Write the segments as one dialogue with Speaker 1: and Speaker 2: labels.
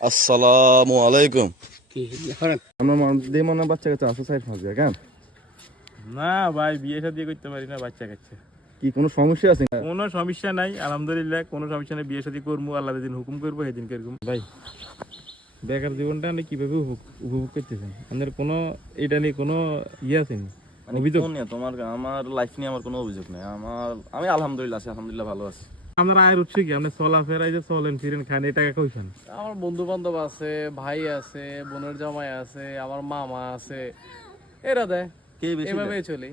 Speaker 1: আসসালামু আলাইকুম।
Speaker 2: আমার মনে বাচ্চা কাচ্চা আছে সাইড ফাঁস কেন?
Speaker 3: না ভাই বিয়ে শাদী করতে পারি না বাচ্চা কাচ্চা।
Speaker 2: কি কোনো সমস্যা আছে?
Speaker 3: কোনো সমস্যা নাই আলহামদুলিল্লাহ কোনো সমস্যা নাই বিয়ে শাদী করব আল্লাহ যেদিন হুকুম করব সেদিন করব ভাই বেকার জীবনটা আপনি কীভাবে উপভোগ- করতেছেন? আপনার কোনো এটা নিয়ে কোনো ইয়ে আছে নি? অভিযোগ?
Speaker 1: তোমার আমার লাইফ নিয়ে আমার কোনো অভিযোগ নেই। আমার আমি আলহামদুলিল্লাহ আছি আলহামদুলিল্লাহ ভালো আছি।
Speaker 3: আপনার আয়ের উৎস কি আপনি চলাফেরাই যে চলেন ফিরেন খান এই টাকা কইছেন
Speaker 4: আমার বন্ধু বান্ধব আছে ভাই আছে বোনের জামাই আছে আমার মামা আছে এরা দেয়
Speaker 1: কে বেশি
Speaker 4: এভাবেই চলি।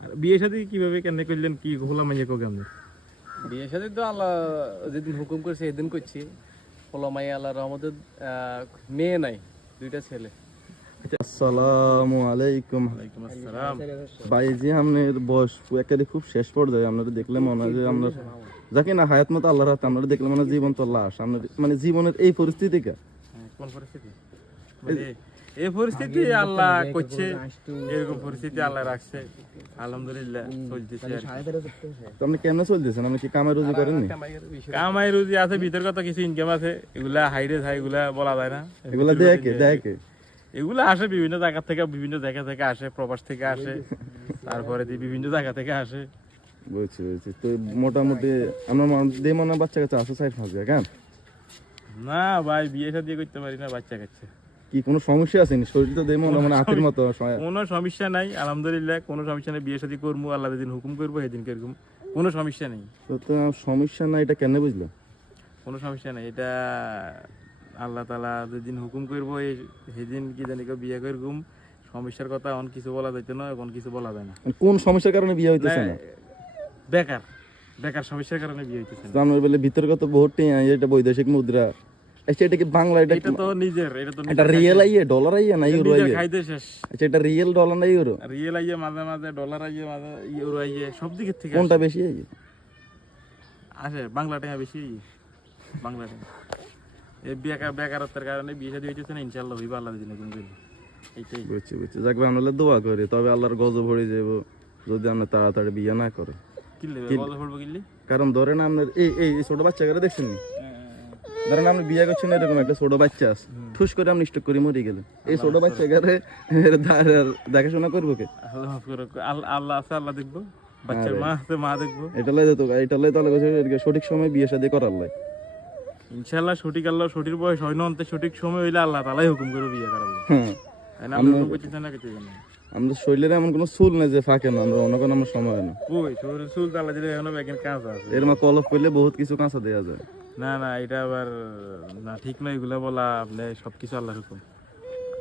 Speaker 3: আর বিয়ে শাদী কীভাবে কেন করলেন কি মাইয়া কোকে আপনি?
Speaker 4: বিয়ে সাথে তো আল্লাহ যেদিন হুকুম করছে সেদিন করছি। পোলামাই আল্লাহ রহমতের মেয়ে নাই দুইটা ছেলে।
Speaker 2: আসসালামু আলাইকুম।
Speaker 3: ওয়ালাইকুম আসসালাম।
Speaker 2: ভাই যে আপনার বয়স একেবারে খুব শেষ পর্যায়ে আপনারা দেখলে মনে হয় যে আপনার যাকে না হায়াত মতো আল্লাহর হাতে আপনারা দেখলে মানে জীবন তো লাশ। আপনার মানে জীবনের এই পরিস্থিতিকে
Speaker 3: হ্যাঁ, কোন পরিস্থিতি? মানে এই পরিস্থিতি আল্লাহ করছে এরকম পরিস্থিতি আল্লাহ রাখছে। আলহামদুলিল্লাহ চলতেছে আর কি।
Speaker 2: তো আপনি কেমনে চলতেছেন? আপনি কি কামে রুজি করেননি?
Speaker 3: কামাই রুজি আছে ভিতর কথা কিছু ইনকাম আছে এগুলা এগুলা বলা যায় না।
Speaker 2: এগুলা দেখে দেখে
Speaker 3: এগুলা আসে বিভিন্ন জায়গা থেকে বিভিন্ন জায়গা থেকে আসে প্রবাস থেকে আসে তারপরে দিয়ে বিভিন্ন জায়গা থেকে আসে।
Speaker 2: বুঝছি বুঝছি। তো মোটামুটি আমার দিয়ে মনে বাচ্চা কাচ্চা আছে সাইড ফাঁস কেন?
Speaker 3: না ভাই বিয়ে শাদী করতে পারি না বাচ্চা কাচ্চা।
Speaker 2: কি কোনো সমস্যা আছে নি? শরীর তো দিয়ে মনে মানে হাতির মতো
Speaker 3: কোনো সমস্যা নাই আলহামদুলিল্লাহ কোনো সমস্যা নেই বিয়ে শাদী করব আল্লাহ যেদিন হুকুম করব সেদিন করব। কোনো সমস্যা নেই।
Speaker 2: তো তো সমস্যা না এটা কেন বুঝলো?
Speaker 3: কোনো সমস্যা নেই এটা আল্লাহ তালা যেদিন হুকুম করব এই সেদিন কি জানি কেউ বিয়ে করব। সমস্যার কথা এখন কিছু বলা যাইতে না এখন কিছু বলা যায় না।
Speaker 2: কোন সমস্যার কারণে বিয়ে হইতেছে না?
Speaker 3: বেকার বেকার সমস্যার কারণে বিয়ে হইতেছে
Speaker 2: বলে বহুত এটা বৈদেশিক মুদ্রা। আচ্ছা এটা কি বাংলা এটা
Speaker 3: এটা তো নিজের এটা তো
Speaker 2: এটা রিয়েল আইয়ে ডলার আইয়ে না ইউরো আইয়ে?
Speaker 3: খাইতে শেষ।
Speaker 2: আচ্ছা এটা রিয়েল ডলার না ইউরো
Speaker 3: রিয়েল আইয়ে মাঝে মাঝে ডলার আইয়ে মাঝে ইউরো আইয়ে সব দিকের থেকে
Speaker 2: কোনটা বেশি আইয়ে?
Speaker 3: আসে বাংলা টাকা বেশি বাংলা টাকা এই বেকার বেকারত্বের কারণে বিয়ে শাদী হইতেছে না ইনশাল্লাহ হইবা আল্লাহ দিন এইটাই।
Speaker 2: বুঝছি বুঝছি। যাকবে আমরা দোয়া করি তবে আল্লাহর গজব ভরে যাব যদি আমরা তাড়াতাড়ি বিয়ে না করে। কারণ ধরেন আপনার এই এই এই ছোট বাচ্চাকে দেখছেন নি? ধরেন আপনি বিয়ে করছেন এরকম একটা ছোট বাচ্চা আছে। ঠুস করে আপনি স্টক করে মরে গেলেন এই ছোট বাচ্চাকে দেখাশোনা করব কে?
Speaker 3: আল্লাহ করো আছে আল্লাহ দেখব। বাচ্চার মা আছে মা দেখব।
Speaker 2: এটা লাই তো এটা লাই তাহলে সঠিক সময় বিয়ে শাদী করার লাই
Speaker 3: ইনশাল্লাহ সঠিক আল্লাহ সঠিক বয়স হয় না অন্তে সঠিক সময় হইলে আল্লাহ তালাই হুকুম করে বিয়ে করাবে।
Speaker 2: হ্যাঁ।
Speaker 3: না।
Speaker 2: আমাদের শরীরের এমন কোনো চুল নেই যে ফাঁকে না আমরা অন্য কোনো আমার সময় না।
Speaker 3: কই শরীর চুল তালা দিলে এখনও ব্যাগের কাজ আছে?
Speaker 2: এর মা কলপ করলে বহুত কিছু কাঁচা দেওয়া যায়।
Speaker 3: না না এটা আবার না ঠিক নয় এগুলা বলা আপনি সবকিছু আল্লাহর হুকুম।